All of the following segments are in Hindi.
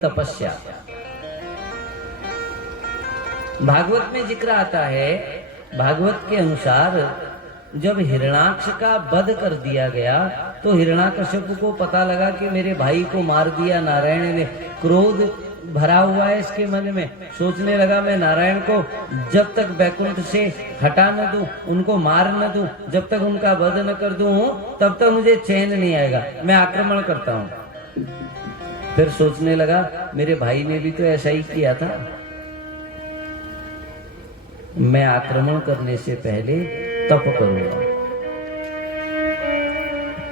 तपस्या। भागवत में जिक्र आता है, भागवत के अनुसार जब हिरणाक्ष का वध कर दिया गया तो हिरणाकश्यप को पता लगा कि मेरे भाई को मार दिया नारायण ने। क्रोध भरा हुआ है इसके मन में। सोचने लगा मैं नारायण को जब तक वैकुंठ से हटा न दूं, उनको मार न दूं, जब तक उनका वध न कर दूं तब तक मुझे चैन नहीं आएगा, मैं आक्रमण करता हूं। फिर सोचने लगा मेरे भाई ने भी तो ऐसा ही किया था, मैं आक्रमण करने से पहले तप करूंगा,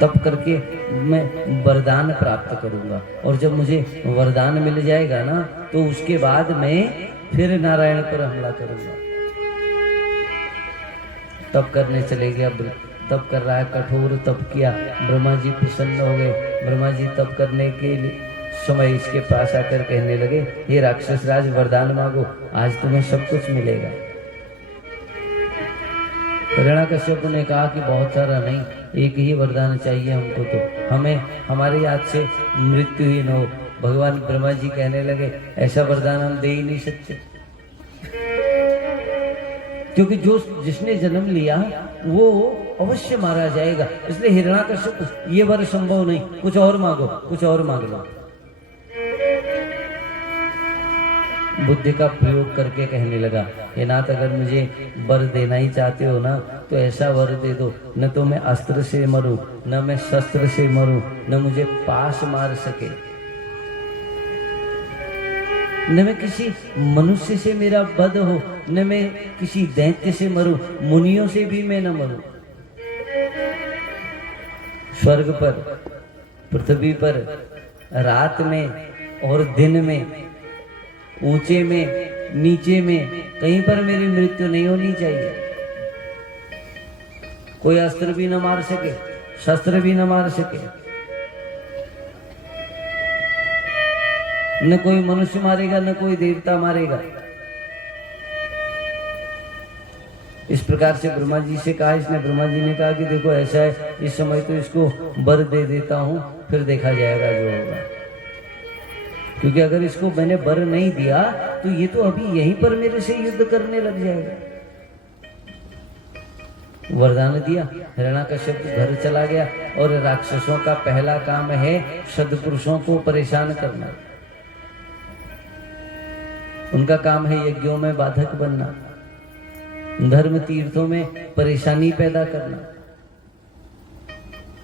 तप करके मैं वरदान प्राप्त करूंगा, और जब मुझे वरदान मिल जाएगा ना तो उसके बाद मैं फिर नारायण पर हमला करूंगा। तप करने चले गया, तप कर रहा है, कठोर तप किया। ब्रह्मा जी प्रसन्न हो गए। ब्रह्मा जी तप करने के लिए समय इसके पास आकर कहने लगे, ये राक्षस राज वरदान मांगो, आज तुम्हें सब कुछ मिलेगा। हिरण्याकश्यप ने कहा कि बहुत सारा नहीं, एक ही वरदान चाहिए हमको, तो हमें हमारे हाथ से मृत्यु ही न हो। भगवान ब्रह्मा जी कहने लगे, ऐसा वरदान हम दे ही नहीं सकते, क्योंकि जो जिसने जन्म लिया वो अवश्य मारा जाएगा। इसलिए हिरण्याकश्यप ये वर संभव नहीं, कुछ और मांगो, कुछ और मांग लो। बुद्धि का प्रयोग करके कहने लगा, हे नाथ, अगर मुझे वर देना ही चाहते हो ना तो ऐसा वर दे दो, न तो मैं अस्त्र से मरूं, न मैं शस्त्र से मरूं, न मुझे पास मार सके, न मैं किसी मनुष्य से मेरा वध हो, न मैं किसी दैत्य से मरूं, मुनियों से भी मैं न मरूं। स्वर्ग पर, पृथ्वी पर, रात में और दिन में, ऊंचे में, नीचे में, कहीं पर मेरी मृत्यु नहीं होनी चाहिए। कोई अस्त्र भी न मार सके, शस्त्र भी न मार सके, न कोई मनुष्य मारेगा, न कोई देवता मारेगा। इस प्रकार से ब्रह्मा जी से कहा। इसने ब्रह्मा जी ने कहा कि देखो ऐसा है, इस समय तो इसको वर दे देता हूं, फिर देखा जाएगा जो होगा, क्योंकि अगर इसको मैंने वर नहीं दिया तो ये तो अभी यहीं पर मेरे से युद्ध करने लग जाएगा। वरदान दिया, हिरण्याकश्यप घर चला गया। और राक्षसों का पहला काम है सद्पुरुषों को परेशान करना। उनका काम है यज्ञों में बाधक बनना, धर्म तीर्थों में परेशानी पैदा करना।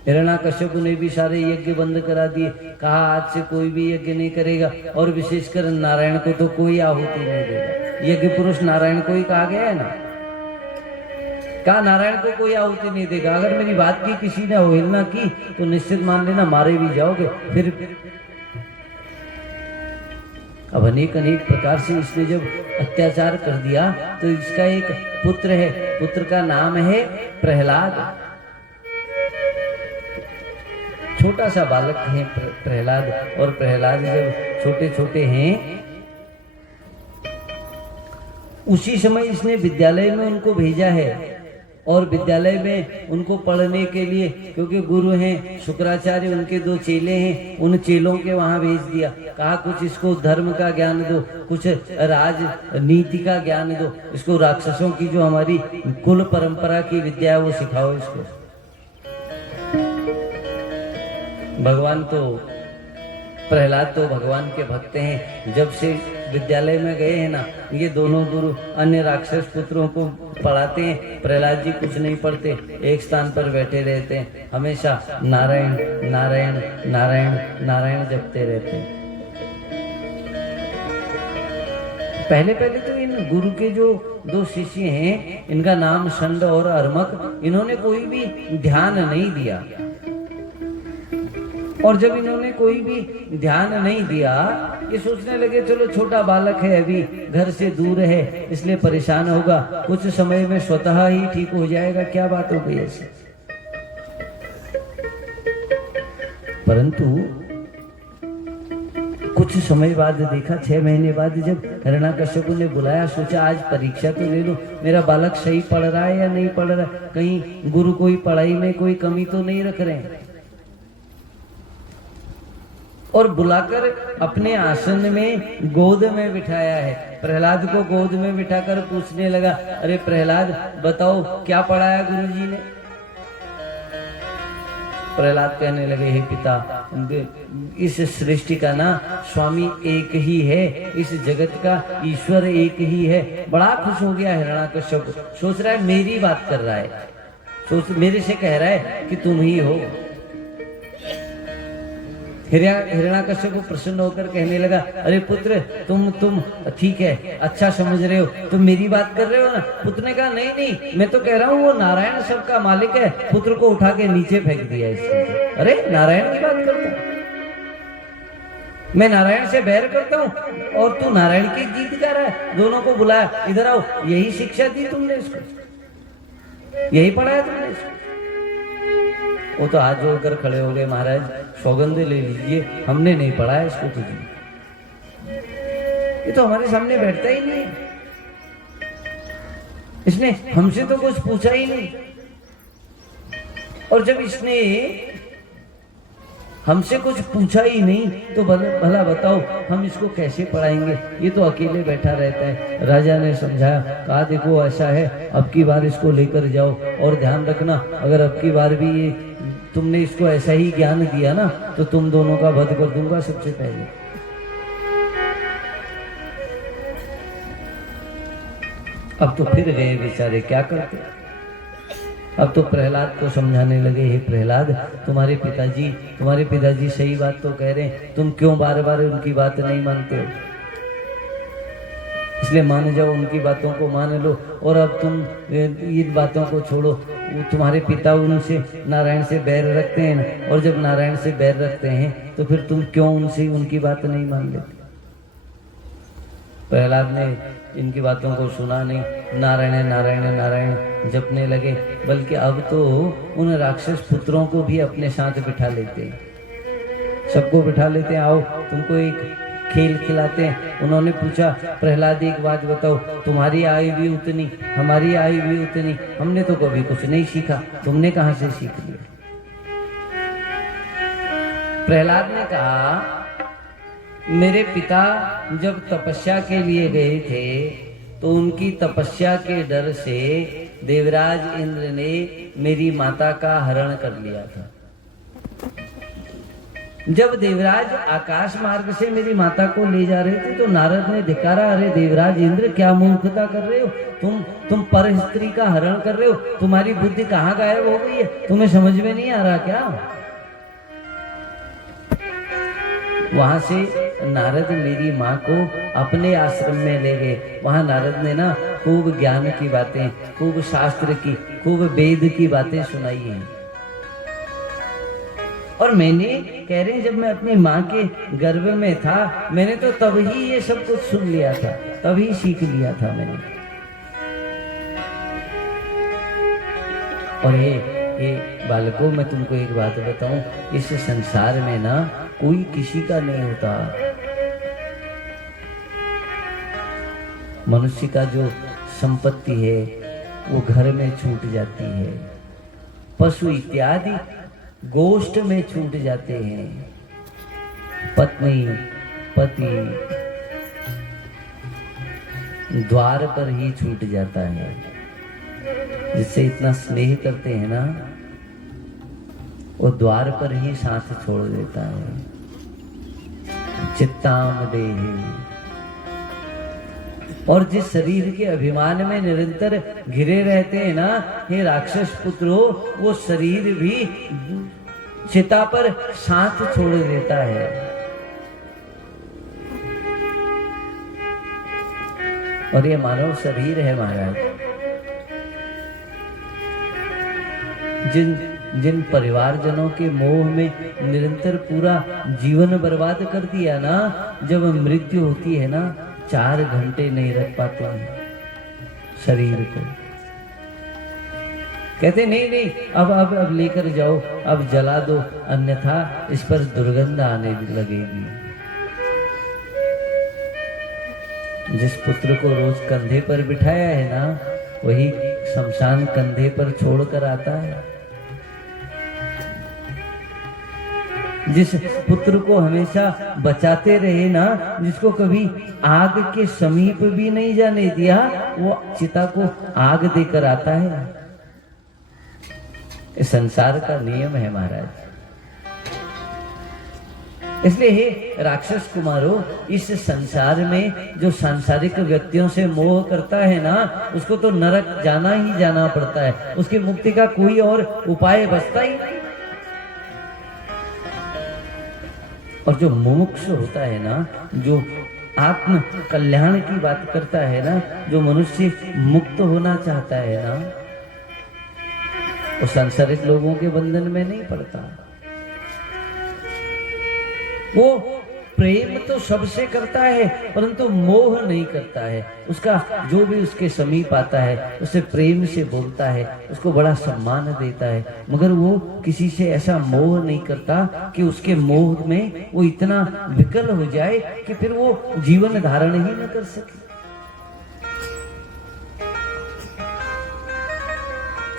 हिरण्याकश्यप ने भी सारे यज्ञ बंद करा दिए, कहा आज से कोई भी यज्ञ नहीं करेगा, और विशेषकर नारायण को तो कोई आहुति नहीं देगा। यज्ञ पुरुष नारायण को ही कहा गया है ना, कहा नारायण को कोई आहुति नहीं देगा। अगर मेरी बात की किसी ने अवहेलना की तो निश्चित मान लेना मारे भी जाओगे। फिर अब अनेक अनेक प्रकार से इसने जब अत्याचार कर दिया तो इसका एक पुत्र है, पुत्र का नाम है प्रहलाद। छोटा सा बालक है प्रहलाद, और प्रहलाद जब छोटे छोटे हैं उसी समय इसने विद्यालय में उनको भेजा है, और विद्यालय में उनको पढ़ने के लिए, क्योंकि गुरु हैं शुक्राचार्य, उनके 2 चेले हैं, उन चेलों के वहां भेज दिया। कहा कुछ इसको धर्म का ज्ञान दो, कुछ राजनीति का ज्ञान दो, इसको राक्षसों की जो हमारी कुल परंपरा की विद्या है वो सिखाओ इसको। भगवान तो, प्रहलाद तो भगवान के भक्त हैं। जब से विद्यालय में गए हैं ना, ये दोनों गुरु अन्य राक्षस पुत्रों को पढ़ाते हैं। प्रहलाद जी कुछ नहीं पढ़ते, एक स्थान पर बैठे रहते हैं, हमेशा नारायण नारायण नारायण नारायण जपते रहते हैं। पहले पहले तो इन गुरु के जो 2 शिष्य हैं, इनका नाम षंड और अर्मक, इन्होंने कोई भी ध्यान नहीं दिया। और जब इन्होंने कोई भी ध्यान नहीं दिया, ये सोचने लगे चलो छोटा बालक है, अभी घर से दूर है, इसलिए परेशान होगा, कुछ समय में स्वतः ही ठीक हो जाएगा, क्या बात हो गई ऐसे। परंतु कुछ समय बाद देखा, 6 महीने बाद जब हिरण्याकश्यप ने बुलाया, सोचा आज परीक्षा तो ले लो, मेरा बालक सही पढ़ रहा है या नहीं पढ़ रहा है, कहीं गुरु कोई पढ़ाई में कोई कमी तो नहीं रख रहे हैं। और बुलाकर अपने आसन में गोद में बिठाया है। प्रहलाद को गोद में बिठाकर पूछने लगा, अरे प्रहलाद बताओ क्या पढ़ाया गुरुजी ने? प्रहलाद कहने लगे, हे पिता, इस सृष्टि का ना स्वामी एक ही है, इस जगत का ईश्वर एक ही है। बड़ा खुश हो गया हिरण्याकश्यप, सोच रहा है मेरी बात कर रहा है, सोच मेरे से कह रहा है कि तुम ही हो। हिरण्याकश्यप प्रसन्न होकर कहने लगा, अरे पुत्र तुम ठीक है, अच्छा समझ रहे हो, तुम मेरी बात कर रहे हो ना? पुत्र ने कहा, नहीं नहीं, मैं तो कह रहा हूँ वो नारायण सबका मालिक है। पुत्र को उठा के नीचे फेंक दिया इसने। अरे नारायण की बात करता हूँ मैं, नारायण से बैर करता हूँ और तू नारायण की गीत गा रहा है। दोनों को बुलाया, इधर आओ, यही शिक्षा दी तुमने इसको, यही पढ़ाया तुमने इसको? वो तो हाथ जोड़कर खड़े हो गए, महाराज सौगंध ले लीजिए, हमने नहीं पढ़ाया इसको तुझे, ये तो हमारे सामने बैठता ही नहीं, इसने हमसे तो कुछ पूछा ही नहीं। और जब इसने हमसे कुछ पूछा ही नहीं तो भला बताओ हम इसको कैसे पढ़ाएंगे? ये तो अकेले बैठा रहता है। राजा ने समझाया, कहा देखो ऐसा है, अब की बार इसको लेकर जाओ और ध्यान रखना, अगर अब की बार भी ये तुमने इसको ऐसा ही ज्ञान दिया ना तो तुम दोनों का वध कर दूंगा सबसे पहले। अब तो फिर गए बेचारे, क्या करते? अब तो प्रहलाद को समझाने लगे, हे प्रहलाद, तुम्हारे पिताजी सही बात तो कह रहे हैं, तुम क्यों बार बार उनकी बात नहीं मानते हो? इसलिए मान जाओ, उनकी बातों को मान लो और अब तुम इन बातों को छोड़ो। तुम्हारे पिता उनसे नारायण से बैर रखते हैं ना, और जब नारायण से बैर रखते हैं तो फिर तुम क्यों उनसे उनकी बात नहीं मान लेते? प्रहलाद ने इनकी बातों को सुना नहीं, नारायण नारायण नारायण जपने लगे। बल्कि अब तो उन राक्षस पुत्रों को भी अपने साथ बिठा लेते हैं, सबको बिठा लेते हैं, आओ तुमको एक खेल खिलाते हैं। उन्होंने पूछा, प्रहलाद एक बात बताओ, तुम्हारी आयु भी उतनी, हमारी आयु भी उतनी, हमने तो कभी कुछ नहीं सीखा, तुमने कहां से सीख लिया? प्रहलाद ने कहा, मेरे पिता जब तपस्या के लिए गए थे तो उनकी तपस्या के डर से देवराज इंद्र ने मेरी माता का हरण कर लिया था। जब देवराज आकाश मार्ग से मेरी माता को ले जा रहे थे तो नारद ने धिक्कारा, अरे देवराज इंद्र क्या मूर्खता कर रहे हो, तुम पर स्त्री का हरण कर रहे हो, तुम्हारी बुद्धि कहाँ गायब हो गई है, तुम्हें समझ में नहीं आ रहा क्या? वहां से नारद मेरी माँ को अपने आश्रम में ले गए। वहां नारद ने ना खूब ज्ञान की बातें, खूब शास्त्र की, खूब वेद की बातें सुनाई हैं। और मैंने कह रहे हैं, जब मैं अपनी माँ के गर्भ में था मैंने तो तभी ये सब कुछ सुन लिया था, तभी सीख लिया था मैंने। और ये बालकों, मैं तुमको एक बात बताऊं, इस संसार में ना कोई किसी का नहीं होता। मनुष्य का जो संपत्ति है वो घर में छूट जाती है, पशु इत्यादि गोष्ठ में छूट जाते हैं, पत्नी पति द्वार पर ही छूट जाता है। जिससे इतना स्नेह करते हैं ना, वो द्वार पर ही साथ छोड़ देता है। चित्ताम देहि, और जिस शरीर के अभिमान में निरंतर घिरे रहते हैं ना, हे राक्षस पुत्रो, वो शरीर भी चिता पर साथ छोड़ देता है। और ये मानव शरीर है महाराज, जिन परिवारजनों के मोह में निरंतर पूरा जीवन बर्बाद कर दिया ना, जब मृत्यु होती है ना 4 घंटे नहीं रख पाते हैं शरीर को। कहते नहीं अब लेकर जाओ, अब जला दो, अन्यथा इस पर दुर्गंध आने लगेगी। जिस पुत्र को रोज कंधे पर बिठाया है ना, वही शमशान कंधे पर छोड़कर आता है। जिस पुत्र को हमेशा बचाते रहे ना, जिसको कभी आग के समीप भी नहीं जाने दिया, वो चिता को आग देकर आता है। ये संसार का नियम है महाराज। इसलिए हे राक्षस कुमारों, इस संसार में जो सांसारिक व्यक्तियों से मोह करता है ना, उसको तो नरक जाना ही जाना पड़ता है। उसकी मुक्ति का कोई और उपाय बचता ही नहीं। और जो मुमुक्ष होता है ना, जो आत्म कल्याण की बात करता है ना, जो मनुष्य मुक्त होना चाहता है ना, वो सांसारिक लोगों के बंधन में नहीं पड़ता। वो प्रेम तो सबसे करता है, परंतु मोह नहीं करता है। उसका जो भी उसके समीप आता है उसे प्रेम से बोलता है, उसको बड़ा सम्मान देता है, मगर वो किसी से ऐसा मोह नहीं करता कि उसके मोह में वो इतना विकल हो जाए कि फिर वो जीवन धारण ही न कर सके।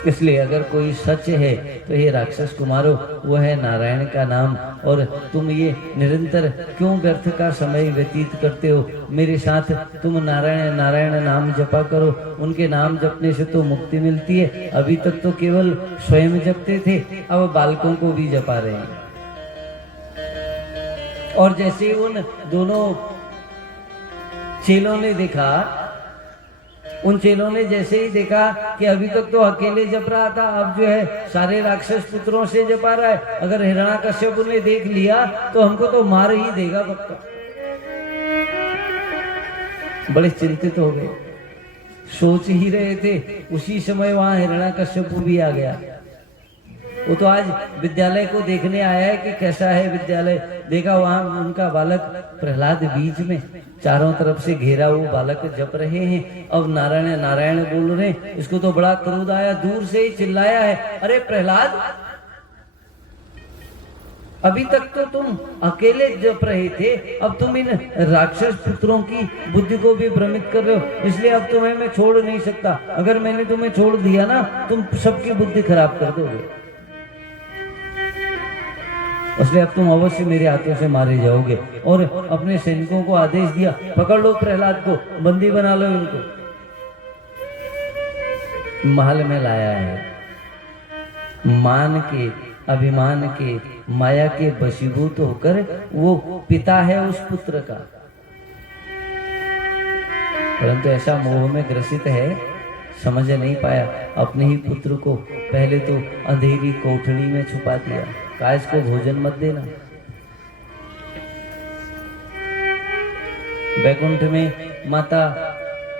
इसलिए अगर कोई सच है तो ये राक्षस कुमारों, वो है नारायण का नाम। और तुम ये निरंतर क्यों व्यर्थ का समय व्यतीत करते हो? मेरे साथ तुम नारायण नारायण नाम जपा करो। उनके नाम जपने से तो मुक्ति मिलती है। अभी तक तो केवल स्वयं जपते थे, अब बालकों को भी जपा रहे हैं। और जैसे उन दोनों चेलों ने देखा, उन चेलों ने जैसे ही देखा कि अभी तक तो अकेले जप रहा था, अब जो है सारे राक्षस पुत्रों से जपा रहा है, अगर हिरण्याकश्यप ने देख लिया तो हमको तो मार ही देगा पक्का। बड़े चिंतित हो गए, सोच ही रहे थे, उसी समय वहां हिरण्याकश्यप भी आ गया। वो तो आज विद्यालय को देखने आया है कि कैसा है विद्यालय। देखा वहां उनका बालक प्रहलाद बीच में, चारों तरफ से घेरा वो बालक जप रहे हैं। अब नारायण नारायण बोल रहे हैं। इसको तो बड़ा क्रोध आया, दूर से ही चिल्लाया है, अरे प्रहलाद, अभी तक तो तुम अकेले जप रहे थे, अब तुम इन राक्षस पुत्रों की बुद्धि को भी भ्रमित कर रहे हो, इसलिए अब तुम्हें मैं छोड़ नहीं सकता। अगर मैंने तुम्हें छोड़ दिया ना, तुम सबकी बुद्धि खराब कर दोगे, इसलिए अब तुम अवश्य मेरे हाथों से मारे जाओगे। और अपने सैनिकों को आदेश दिया, पकड़ लो प्रहलाद को, बंदी बना लो इनको। महल में लाया है, मान के, अभिमान के, माया के वशीभूत होकर वो पिता है उस पुत्र का, परंतु ऐसा मोह में ग्रसित है, समझ नहीं पाया। अपने ही पुत्र को पहले तो अंधेरी कोठरी में छुपा दिया, कहा इसको भोजन मत देना। वैकुंठ में माता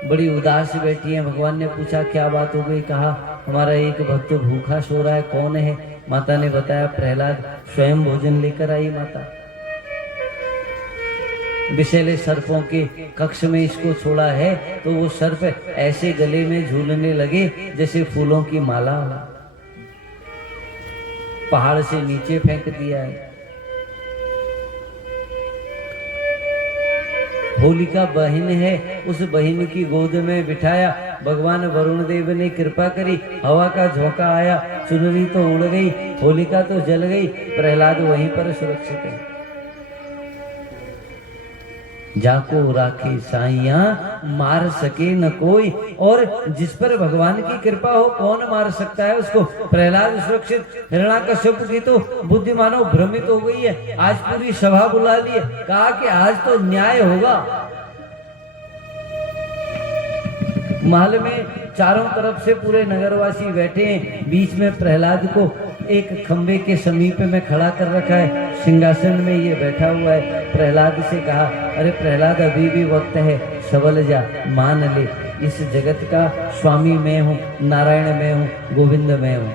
बड़ी उदास बैठी है। भगवान ने पूछा क्या बात हो गई? कहा हमारा एक भक्त भूखा सो रहा है, कौन है? माता ने बताया प्रहलाद स्वयं भोजन लेकर आई। माता विषैले सर्पों के कक्ष में इसको छोड़ा है तो वो सर्प ऐसे गले में झूलने लगे जैसे फूलों की माला हो। पहाड़ से नीचे फेंक दिया है। होलिका बहन है, उस बहन की गोद में बिठाया। भगवान वरुण देव ने कृपा करी, हवा का झोंका आया, चुनरी तो उड़ गई, होलिका तो जल गई, प्रहलाद वहीं पर सुरक्षित है। जाको राखी साइया मार सके न कोई, और जिस पर भगवान की कृपा हो कौन मार सकता है उसको। प्रहलाद सुरक्षित, हिरण्याकश्यप की तो बुद्धि मानो भ्रमित हो गई है। आज पूरी सभा बुला ली है, कहा कि आज तो न्याय होगा। महल में चारों तरफ से पूरे नगरवासी बैठे हैं, बीच में प्रहलाद को एक खंबे के समीप में खड़ा कर रखा है, सिंहासन में ये बैठा हुआ है। प्रहलाद से कहा अरे प्रहलाद अभी भी वक्त है, सबल जा, मान ले, इस जगत का स्वामी मैं हूँ, नारायण मैं हूँ, गोविंद मैं हूँ।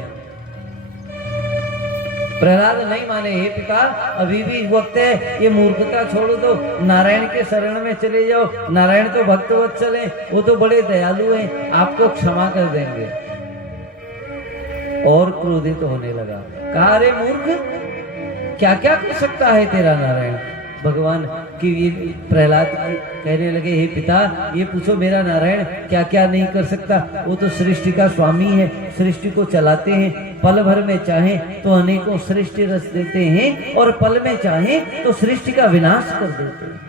प्रहलाद नहीं माने, हे पिता अभी भी वक्त है, ये मूर्खता छोड़ दो, नारायण के शरण में चले जाओ। नारायण तो भक्तवत्सल हैं, वो तो बड़े दयालु हैं, आपको क्षमा कर देंगे। और क्रोधित होने लगा, कहा अरे मूर्ख, क्या क्या कर सकता है तेरा नारायण? भगवान की ये प्रहलाद कहने लगे, हे पिता ये पूछो मेरा नारायण क्या क्या नहीं कर सकता। वो तो सृष्टि का स्वामी है, सृष्टि को चलाते हैं, पल भर में चाहे तो अनेकों सृष्टि रच देते हैं और पल में चाहे तो सृष्टि का विनाश कर देते हैं।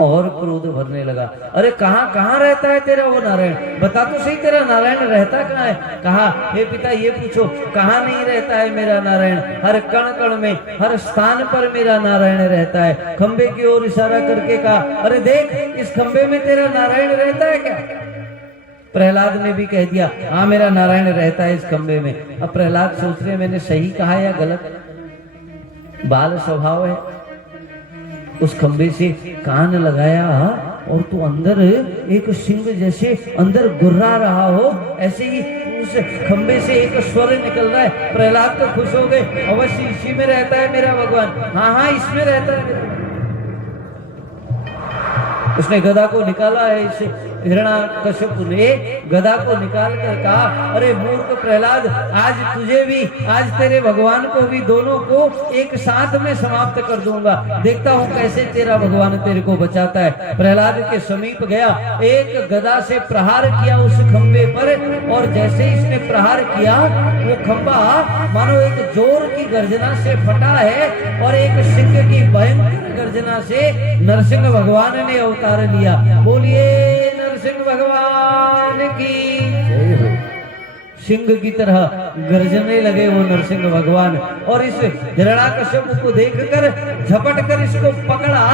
और क्रोध भरने लगा, अरे कहाँ कहाँ रहता है तेरा वो नारायण, बता तो सही तेरा नारायण रहता कहाँ है। कहा, हे पिता ये पूछो कहाँ नहीं रहता है मेरा नारायण, हर कण कण में हर स्थान पर मेरा नारायण रहता है। खंबे की ओर इशारा करके कहा, अरे देख इस खंबे में तेरा नारायण रहता है क्या। प्रहलाद ने भी कह दिया, हाँ मेरा नारायण रहता है इस खंबे में। अब प्रहलाद सोच रहे मैंने सही कहा या गलत, बाल स्वभाव है। उस खंबे से कान लगाया और तो अंदर एक सिंह जैसे अंदर गुर्रा रहा हो, ऐसे ही उस खंबे से एक स्वर निकल रहा है। प्रहलाद तो खुश हो गए, अवश्य इसी में रहता है मेरा भगवान, हाँ हाँ इसमें रहता है मेरा। उसने गदा को निकाला है, इस हिरण्याकश्यप ने गदा को निकाल कर कहा, अरे मूर्ख प्रहलाद आज तुझे भी आज तेरे भगवान को भी दोनों को एक साथ में समाप्त कर दूंगा, देखता हूँ कैसे तेरा भगवान तेरे को बचाता है। प्रहलाद के समीप गया, एक गदा से प्रहार किया उस खंबे पर, और जैसे इसने प्रहार किया वो खंबा मानो एक जोर की गर्जना से फटा है और एक सिंह की भयंकर गर्जना से नरसिंह भगवान ने अवतार लिया। बोलिए नरसिंह भगवान की जय हो। सिंह की तरह गर्जने लगे वो नरसिंह भगवान, और इस हिरण्याकश्यप को देखकर झपट कर इसको पकड़ा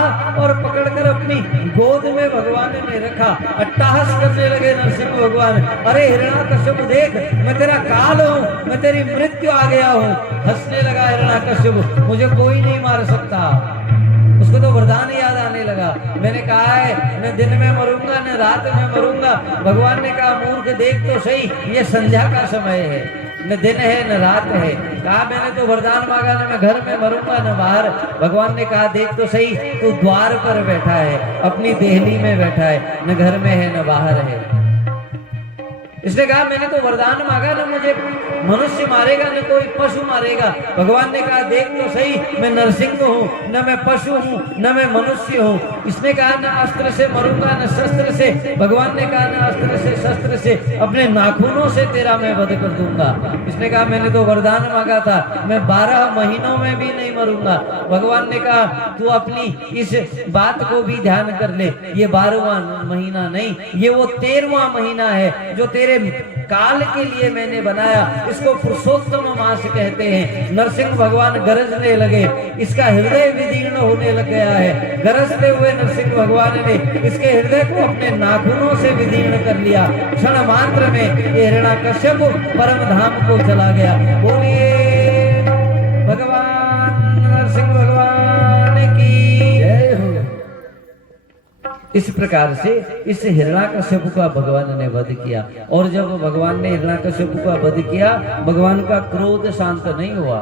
और पकड़कर अपनी गोद में भगवान ने रखा। अट्टहास करने लगे नरसिंह भगवान, अरे हिरण्याकश्यप देख मैं तेरा काल हूँ, मैं तेरी मृत्यु आ गया हूँ। हंसने लगा हिरण्याकश्यप, मुझे कोई नहीं मार सकता। उसको तो वरदान याद आने लगा, मैंने कहा है न दिन में मरूंगा न रात में मरूंगा। भगवान ने कहा, मूर्ख देख तो सही ये संध्या का समय है, न दिन है न रात है। कहा मैंने तो वरदान मांगा, न मैं घर में मरूंगा न बाहर। भगवान ने कहा, देख तो सही तू द्वार पर बैठा है, अपनी देहली में बैठा है, न घर में है न बाहर है। इसने कहा मैंने तो वरदान मांगा, न मुझे मनुष्य मारेगा न कोई पशु मारेगा। भगवान ने कहा, देख तो सही मैं नरसिंह हूँ, न मैं पशु हूँ न मैं मनुष्य हूँ। इसने कहा, न अस्त्र से मरूंगा न शस्त्र से। भगवान ने कहा, न अस्त्र से शस्त्र से, अपने नाखूनों से तेरा मैं वध कर दूंगा। इसने कहा, मैंने तो वरदान मांगा था, मैं 12 महीनों में भी नहीं मरूंगा। भगवान ने कहा, तू अपनी इस बात को भी ध्यान कर ले, ये 12वां महीना नहीं, ये वो 13वां महीना है जो तेरे काल के लिए मैंने बनाया। इसको पुरुषोत्तम मास कहते हैं। नरसिंह भगवान गरजने लगे, इसका हृदय विदीर्ण होने लग गया है। गरजते हुए नरसिंह भगवान ने इसके हृदय को अपने नाखूनों से विदीर्ण कर लिया। क्षण मात्र में ये हिरण्याकश्यप परम धाम को चला गया। बोलिए भगवान नरसिंह भगवान की जय हो। इस प्रकार से इस हिरण्याकश्यप का भगवान ने वध किया, और जब भगवान ने हिरण्याकश्यप का वध किया, भगवान का क्रोध शांत नहीं हुआ।